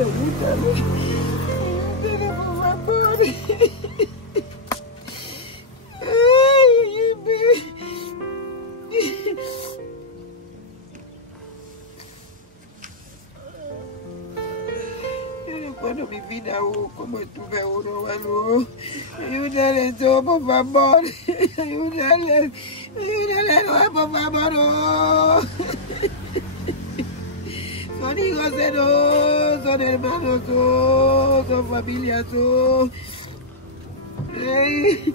Ayúdale. Ayúdale, por favor. Ay, ayúdame. Yo no puedo vivir aún como estuve uno, Manu. Ayúdale, todo, por favor. Ayúdale. Ayúdale, no, por favor. No. Son hijos de dos, son hermanos dos, son familia dos. Ay.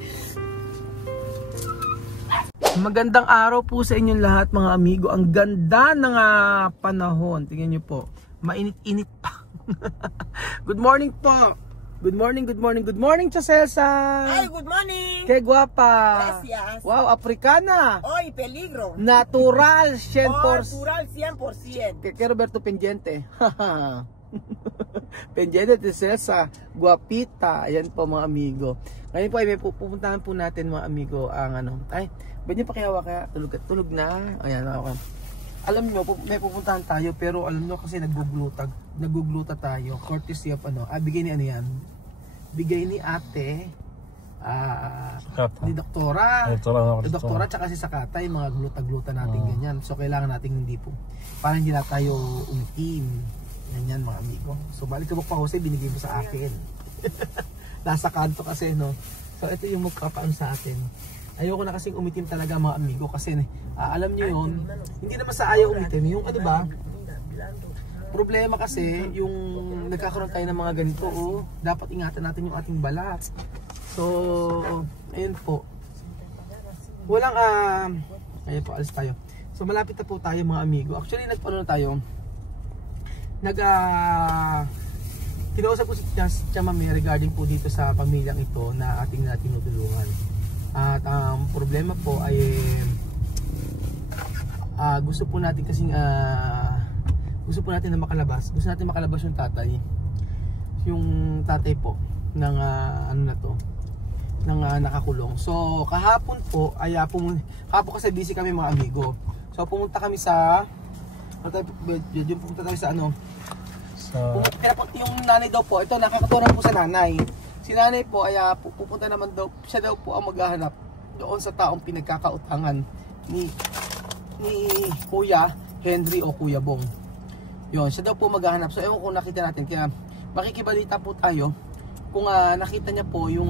Magandang araw po sa inyong lahat mga amigo. Ang ganda ng panahon. Tingnan niyo po. Mainit-init pa. Good morning po. Good morning, good morning, good morning, Chaselsa. Ay, good morning. Qué guapa. Gracias. Wow, africana. Hoy, peligro. Natural, 100%. Natural, 100%. Que Roberto Pendiente. Pendiente de Cesa, guapita. Ayan po mga amigo. Ngayon po ay may pupuntahan po natin mga amigo ang ano. Ay, ba't niyo pakihawa kaya? Tulog na. Ayan ako. Alam niyo, may pupuntahan tayo pero alam niyo kasi nagugluta tayo. Courtesy of ano. Bigay ni ano yan? Bigay ni ate. Ni doktora. Doktora tsaka si Sakata yung mga gluta-gluta natin ganyan. So kailangan natin hindi po. Para hindi na tayo umitim. Ganyan mga amigo. So balik ka pa Jose, binigay mo sa akin. Nasa kanto kasi no. So ito yung magkapaan sa atin. Ayoko na kasing umitim talaga mga amigo kasi alam niyo yun, hindi naman sa ayaw umitim, yung ano ba? Problema kasi yung nagkakaroon tayo ng mga ganito, dapat ingatan natin yung ating balat. So, ayun po. Walang ayun po, alis tayo. So malapit na po tayo mga amigo. Actually nagpaano na tayo? Kinausap ko si Chamame regarding po dito sa pamilyang ito na ating tinutulungan. At ang problema po ay gusto po natin kasing gusto po natin na makalabas. Gusto natin makalabas yung tatay. Yung tatay po ng ano na to, ng nakakulong. So kahapon po ay kahapon kasi busy kami mga amigo. So pumunta kami sa pumunta tayo sa ano. Yung nanay daw po, ito nakakatulong po sa nanay. Si nanay po ay pupunta naman daw, siya daw po ang maghahanap doon sa taong pinagkakautangan ni Kuya Henry o Kuya Bong. Yun, siya daw po maghahanap. So ewan kung nakita natin, kaya makikibalita po tayo kung nakita niya po yung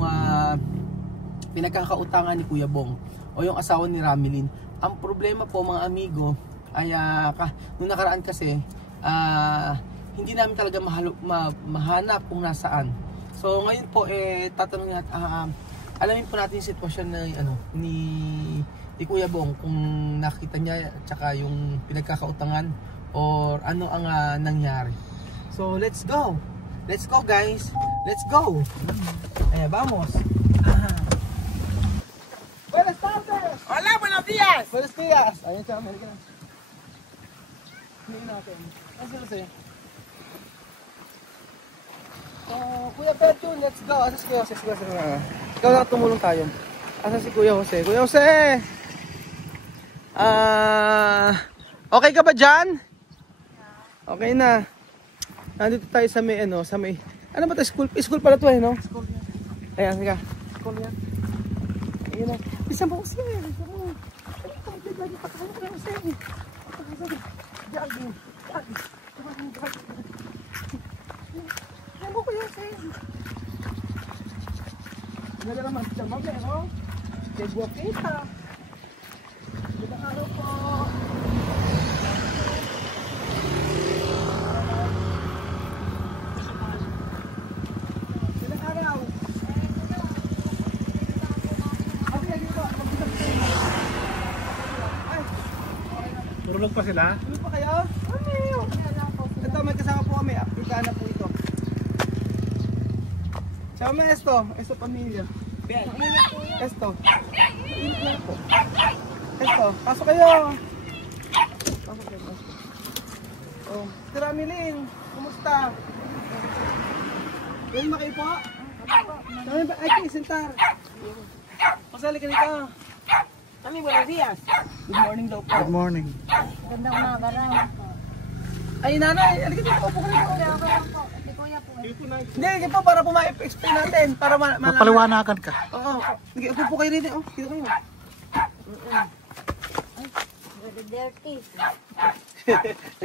pinagkakautangan ni Kuya Bong o yung asawa ni Ramilin. Ang problema po mga amigo ay nung nakaraan kasi hindi namin talaga mahanap kung nasaan. So ngayon po tatanungin natin, alamin po natin yung sitwasyon na ni Kuya Bong kung nakita niya tsaka yung pinagkakautangan or ano ang nangyari. So let's go. Let's go guys. Let's go. Vamos. Buenas tardes. Hola, buenos días. Buenos días. Ayan siya, Amerika. Hindi natin. Asa na siya? Kuya Pedro, let's go. Asa si Kuya Jose? Ikaw na tumulong tayo. Asa si Kuya Jose? Kuya Jose! Okay ka ba dyan? Okay na. Nandito tayo sa may ano ba ito? School pala ito no? School yan. Ayan, sige. School yan. Ayan na. Bisa mo kasi. Nagala naman siya no? Kaya guwapita. Magandang araw po. Magandang araw. Turulog pa sila? Tulog pa kayo? Ito, may kasama po kami. Afrikana po ito. Chama esto pamilya. Esto. Init lang po. Esto, pasok kayo. Pasok kayo. Oh, Tira Milin, kumusta? Pwede makayo po? Ay, sentar. Pasali ka dito. Kami, buenos días. Good morning daw po. Good morning. Gandang umaga raw. Ay, nanay, alika dito. Upo ka dito. Hindi, hindi po, para po ma-explain natin. Para malaman. Papaliwanagan ka. Oo. Sige, upo po kayo rin. Oh, dito kayo. Very dirty.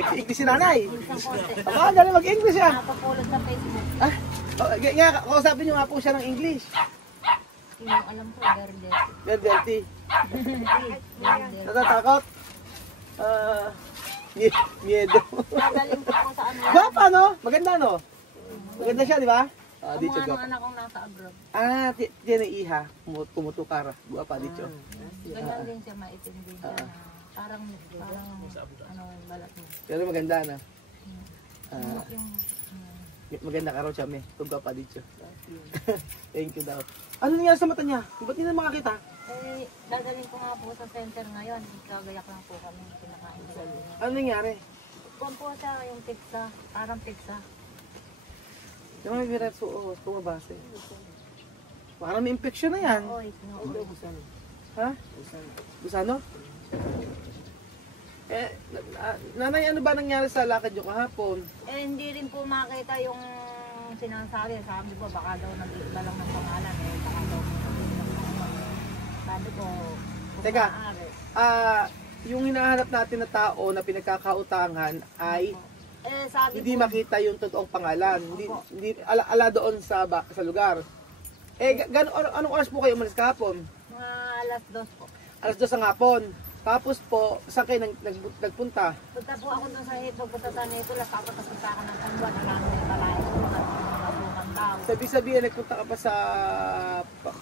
Nag-English si nanay. Isang konti. Oo, dali mag-English siya. Napapulot sa Facebook. Ah, kausapin nyo nga po siya ng English. Yung alam ko, very dirty. Very dirty. Very dirty. Natatakot? Miedo. Magaling ko po sa ano. Gwapa, no? Maganda, no? Maganda siya, di ba? Ah, Ang dito, mga gwapa. anak kong nasa abroad. Ah, tiyan ay iha. Kumutukara. Gwapa, dito. Ganyan din siya, maitim din siya. Parang ano yung balat niya. Pero maganda, na. Yung Maganda ka raw siya, me. Gwapa, dito. Thank you daw. Ano nangyari sa mata niya? Ba't hindi na makakita? eh, dadalhin ko nga po sa center ngayon. Kagayak lang po kami kinakain sa inyo. Ano nangyari? Kung po siya yung pizza, parang pizza. Yung may virat oo, tumabase. Parang may infection na yan. Oy, no. Ha? Gusano? Nanay, ano ba nangyari sa lakad nyo kahapon? Eh, hindi rin po makita yung sinasabi. Sabi ko, baka daw nag-iiba lang ng pangalan. Eh, baka daw sabi ko, kung Teka. maaari. Yung hinahanap natin na tao na pinagkakautangan ay Eh, sabi hindi ko, makita yung totoong pangalan. Hindi ala doon sa lugar. Anong oras po kayo umalis kahapon? mga alas 2 po. Alas 2 ng hapon. Tapos po, saan kayo nagpunta? Punta po ako doon sa hito, punta sa Nicolas, tapos napunta ako ng Tangguan, alam mo yung balayan ko, nagbukan daw. Sabi-sabihin, nagpunta ka pa sa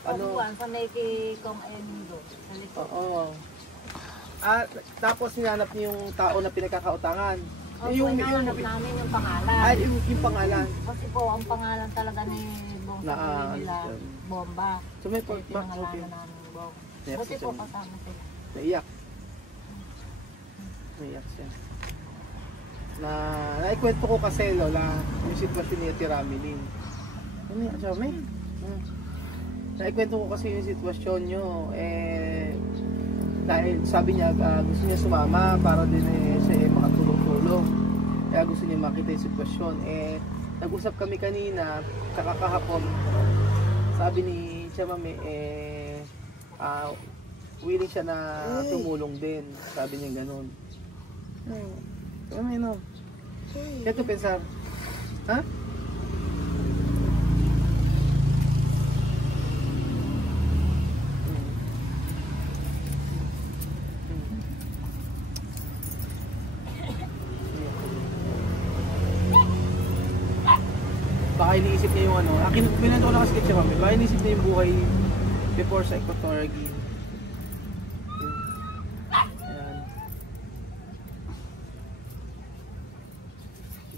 Tangguan, sa Nike Kong Endo, sa likod. Oo. Tapos hinanap niyo yung tao na pinagkakautangan. Opo, hinahanap namin yung pangalan. Yung pangalan. Kasi po, ang pangalan talaga ni Bong sa Na- nila, Bomba. So may Ito yung pinangalanan namin ni Bong. Yes, Buti po yes. kasama sila. Naiyak. Naiyak siya. Naikwento ko kasi, Lola, yung sitwasyon ni Ate Ramilin. Ano yan, Jome? Naikwento ko kasi yung sitwasyon nyo. Dahil sabi niya, gusto niya sumama para din siya makatulong-tulong. Kaya gusto niya makita yung sitwasyon. Nag-usap kami kanina, kakahapon. Sabi ni Chamame, willing siya na tumulong din. Sabi niya ganun. Ano yun? Kaya ito pensar. Ha? Baka iniisip niya yung ano. Pinanto ko na kasi kay Chamame. Baka iniisip niya yung buhay before sa Equatorial Guinea.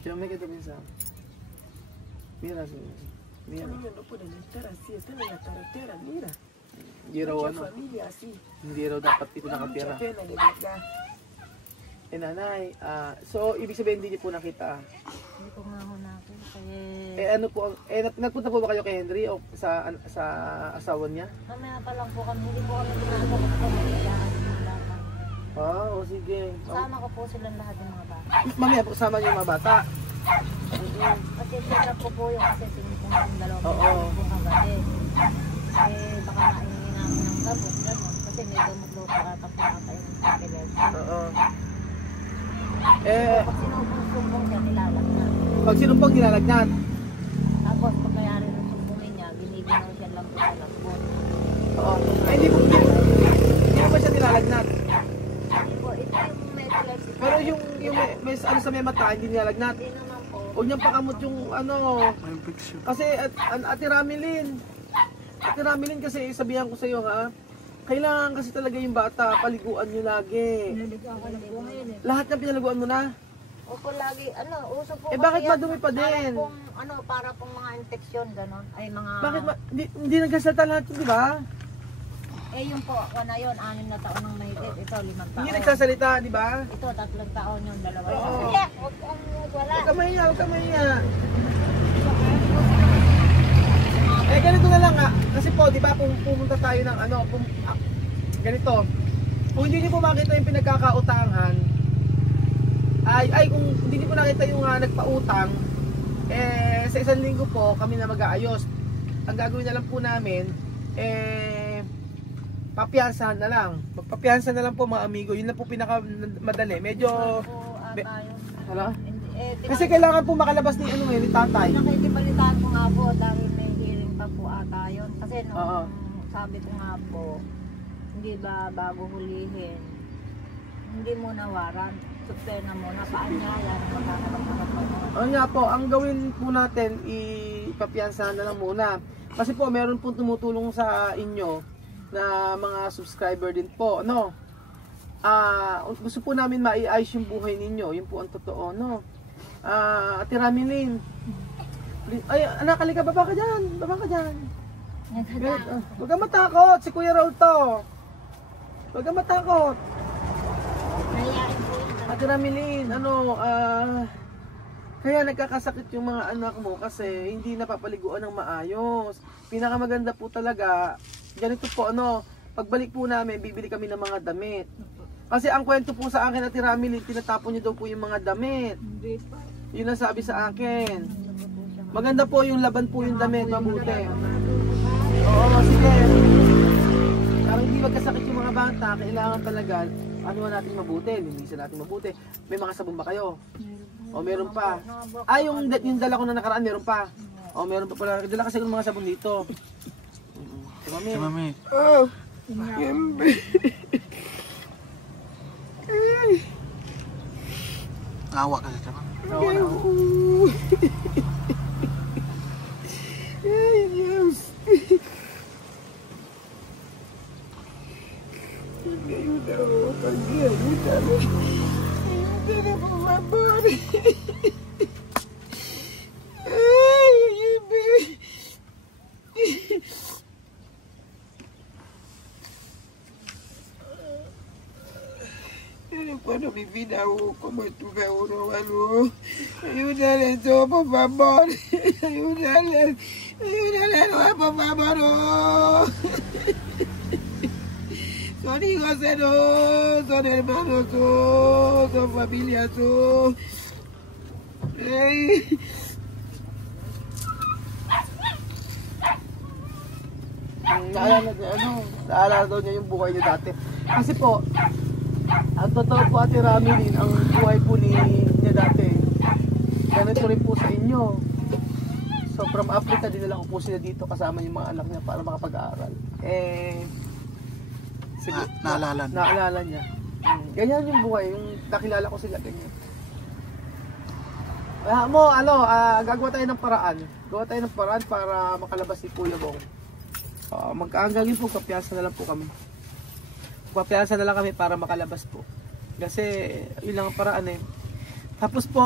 Chamame, ¿qué tú piensas? Mira, mira. Un niño no puede estar así, está en la carretera, mira. Hindi raw Mucha ano, familia así. hindi raw dapat dito Mucha nakatira. pena, de verdad. Nanay, so ibig sabihin hindi niyo po nakita. Hindi ko nga ho natin. Ano po, nagpunta po ba kayo kay Henry o sa asawa niya? Mamaya pa lang po kami, hindi po kami ginagawa ko kami kailangan ng bata. O sige. Kasama ko po silang lahat ng mga bata. Mamaya po sama niyo yung mga bata. Kasi sila po po yung kasi sinipong yung dalawang Oo. po kagabi. Eh, baka mainingin namin ng gamot, gano'n. Kasi may gamot daw para tapos yung epilepsy. Oo. Pag sinumpong siya, nilalag na. Pag sinumpong nilalagnat. Tapos pag kayari ng sumpungin niya, binibinaw siya lang po sa lambot. Oo. Hindi po ba siya nilalagnat? Hindi po, ito yung may epilepsy. Pero yung may ano sa may mata, hindi nilalagnat. Hindi naman po. Huwag niyang pakamot yung ano. Kasi Ate Ramilin kasi sabihan ko sa iyo ha. Kailangan kasi talaga yung bata, paliguan niyo lagi. Naligaw ka na po ngayon eh. Lahat ng pinaliguan mo na. Opo, lagi, uso po. Bakit kasi yan. madumi pa din? Para pong mga infeksyon, gano'n. Ay, mga... Bakit hindi nagsasalita lahat yun, di ba? Eh, yung po, yun, 6 na taon ng mahigit. Ito, 5 taon. Hindi nagsasalita, di ba? Ito, 3 taon yung dalawa. Oo. Huwag kang wala. Huwag ka mahiya, huwag ka mahiya. Ganito na lang kasi po, di ba, pumunta tayo ng ano, ganito. Kung hindi niyo po makita yung pinagkakautangan, kung hindi niyo po nakita yung nagpautang, sa sa isang linggo po, kami na mag-aayos. Ang gagawin na lang po namin, papiyansahan na lang. Magpapiyansa na lang po mga amigo. Yun lang po pinakamadali. Medyo... Po ata yun. Hala? Hindi, Kasi kailangan po makalabas ni ano ni tatay. nakikipalitan ko nga po dahil may hearing pa po ata yun. Kasi nung Oo. sabi ko nga po, hindi ba bago hulihin, hindi muna waran. Suspena muna, paanyayan, magkakaroon pa. Ano nga po, ang gawin po natin, ipapiyansahan na lang muna. Kasi po, meron po tumutulong sa inyo na mga subscriber din po, no? Gusto po namin maiayos yung buhay ninyo, yun po ang totoo, no? Ate Ramilin, ay, anak, halika, baba ka dyan, Huwag kang matakot, si Kuya Raul to. Huwag kang matakot. Nahiyain po yun. Ate Ramilin, kaya nagkakasakit yung mga anak mo kasi hindi napapaliguan ng maayos. Pinakamaganda po talaga, ganito po pagbalik po namin, bibili kami ng mga damit. Kasi ang kwento po sa akin, Ate Ramilin, tinatapon niyo daw po yung mga damit. Hindi pa. Yun ang sabi sa akin. Maganda po yung laban po yung damit, mabuti. Oo, sige. Para hindi magkasakit yung mga bata, kailangan talaga, natin mabuti, linisan natin mabuti. May mga sabon ba kayo? O meron pa? Yung dala ko na nakaraan, meron pa? O meron pa pala. Dala kasi ng mga sabon dito. Si Mami. Si Mami. Oh, siyempre. Awa ka sa Mami. Oo, na. Ay, Diyos. Ayuda mo, ayuda mo. Ayuda na po, mabor. Ay, ayuda. No puedo vivir aún como estuve uno, mano. Ayúdale, todo, por favor. Ayúdale. Ayúdale, no, por favor. No. Son hijos de dos, son hermanos dos, son familia dos. Ay. Naalala daw niya yung buhay niya dati. Kasi po, ang totoo po, Ate Ramilin, ang buhay po niya dati, ganito rin po sa inyo. So from Africa, dinala ko po sila dito kasama yung mga anak niya para makapag-aaral. Naalala niya. Ganyan yung buhay, yung nakilala ko sila, ganyan. Gagawa tayo ng paraan. Gawa tayo ng paraan para makalabas si Kuya Bong. Magkaanggagin po, kapiyansa na lang po kami. Papiyansa na lang kami para makalabas po. Kasi yun lang ang paraan eh. Tapos po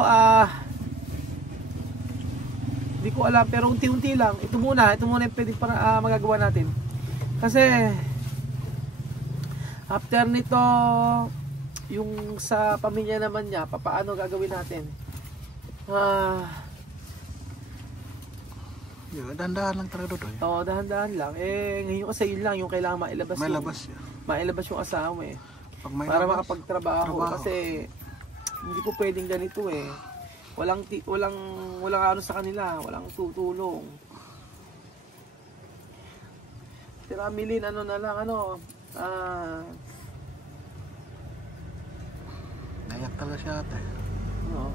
hindi ko alam pero unti-unti lang. Ito muna yung pwedeng magagawa natin. Kasi after nito yung sa pamilya naman niya, paano gagawin natin? Dahan-dahan lang talaga doon. Oo, dahan-dahan lang. Ngayon kasi yun lang yung kailangan mailabas. Mailabas yung asawa eh. Para makapagtrabaho kasi hindi po pwedeng ganito eh. Walang ano sa kanila, walang tutulong. Si Ramilin, Nayak talaga siya ate. Oo.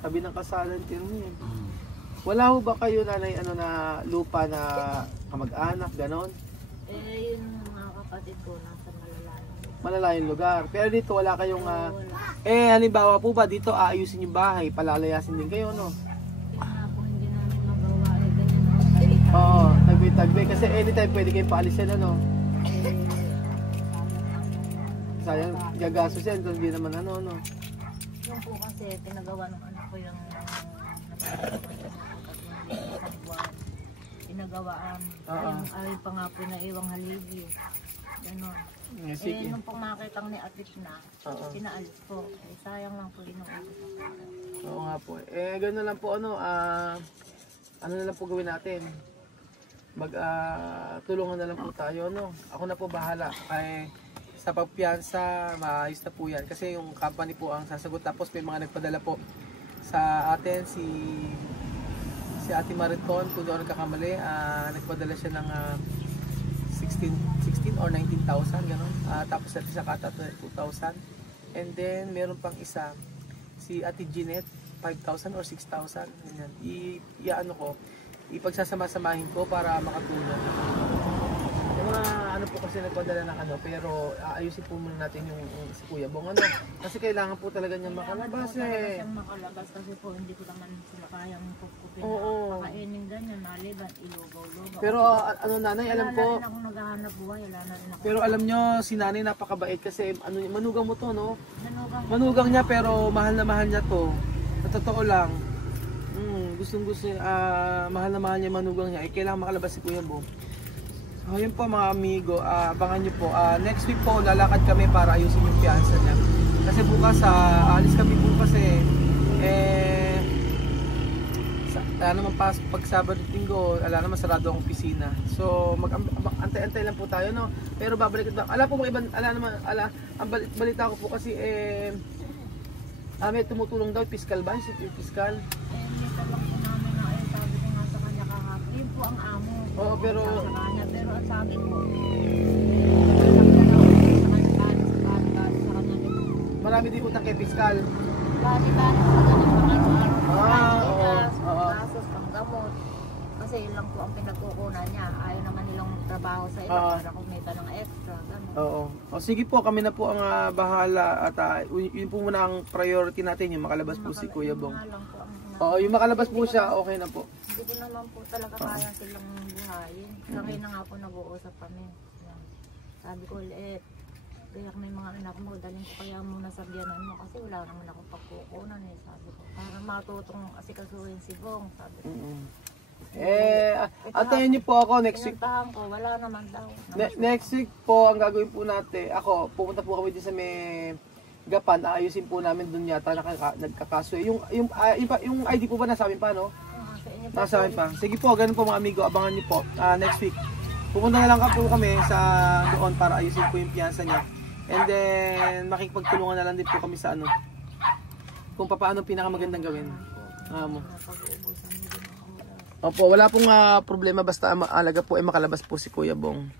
Sabi ng kasalan niya. Wala ho ba kayo nanay na lupa na kamag-anak, ganon? Yun mga kapatid ko nasa malalayong. Malalayong lugar. Pero dito wala kayong Wala. halimbawa po ba dito aayusin yung bahay, palalayasin din kayo, no? Kaya nga po hindi namin magawa ganyan ako. Oo, tagbi-tagbi kasi anytime pwede kayong paalisin, ano? Sayang gagastos yan, hindi naman no? Yung po kasi pinagawa ng anak ko yung pinagawaan. Ay pa nga po na iwang haligi. Ganon. Nung pong makitang ni Atit na, sinaalis po. Sayang lang po yun ang Oo nga po. Gano'n lang po ano na lang po gawin natin. Tulungan na lang po tayo, no? Ako na po bahala. sa pagpiyansa, maayos na po yan. Kasi yung company po ang sasagot. Tapos may mga nagpadala po sa atin, si Ate Mariton, kung doon nagkakamali, nagpadala siya ng 16 or 19,000, gano'n. Tapos sa isa kata 2,000. And then, meron pang isa, si Ate Jeanette, 5,000 or 6,000. Ganyan. Ano ko, ipagsasama-samahin ko para makatulong. Yung mga ano po kasi nagpadala ng ano, pero ayusin po muna natin yung si Kuya Bong. Ano, kasi kailangan po talaga niya makalabas eh. Kailangan makalabas kasi po hindi ko naman sila kayang pupupin. Oo. Pakainin ganyan, maliban, ilugaw-lugaw. Pero ano nanay, alam ko. Wala na rin ako naghahanap buhay, wala na rin ako. Pero alam nyo, si nanay napakabait kasi ano, manugang mo to, no? Manugang Manugang niya pero mahal na mahal niya to. Sa totoo lang. Gustong-gusto mahal na mahal niya manugang niya. Kailangan makalabas si Kuya Bong. So, yun po mga amigo, abangan nyo po. Next week po, lalakad kami para ayusin yung piyansa niya. Kasi bukas, alis kami bukas naman pag Sabado at Linggo, naman sarado ang opisina. So, antay-antay lang po tayo, no? Pero babalik ito. Ang balita ko po kasi, may tumutulong daw, fiscal ba? Si fiscal? Nito lang po namin na ayun, sabi ko nga sa kanya kahapon. Yun po ang amo. Oo, pero Pero ang sabi ko, marami din utang kay fiscal. bali-bali sa ganun araw-araw. Oo. Kasos, panggamot. Kasi yun lang po ang pinagkukunan niya. Ayaw naman nilang trabaho sa iba para kumita ng extra. Ganun. Oo. O sige po, kami na po ang bahala at yun po muna ang priority natin, yung makalabas po si Kuya Bong. Oo, yung makalabas po siya, okay na po. Hindi ko naman po talaga kaya silang buhayin. Kanina nga po nag-uusap kami. Yan. Sabi ko, kaya may mga anak mo, dalhin ko kaya muna sa biyanan mo kasi wala naman ako pagkukunan sabi ko. Para matutong asikasuhin si Bong, sabi ko. Antayin niyo po ako next week. Pinuntahan ko, wala naman daw. Next week po, ang gagawin po natin, pupunta po kami din sa may Gapan, ayusin po namin dun yata nagkakaso. Yung ID po ba nasa amin pa, no? Nasa amin pa. Sige po, ganun po mga amigo, abangan niyo po next week. Pupunta na lang po kami sa doon para ayusin po yung piyansa niya. And then, makikipagtulungan na lang din po kami sa kung paano pinakamagandang gawin. Opo, wala pong problema basta alaga po ay makalabas po si Kuya Bong.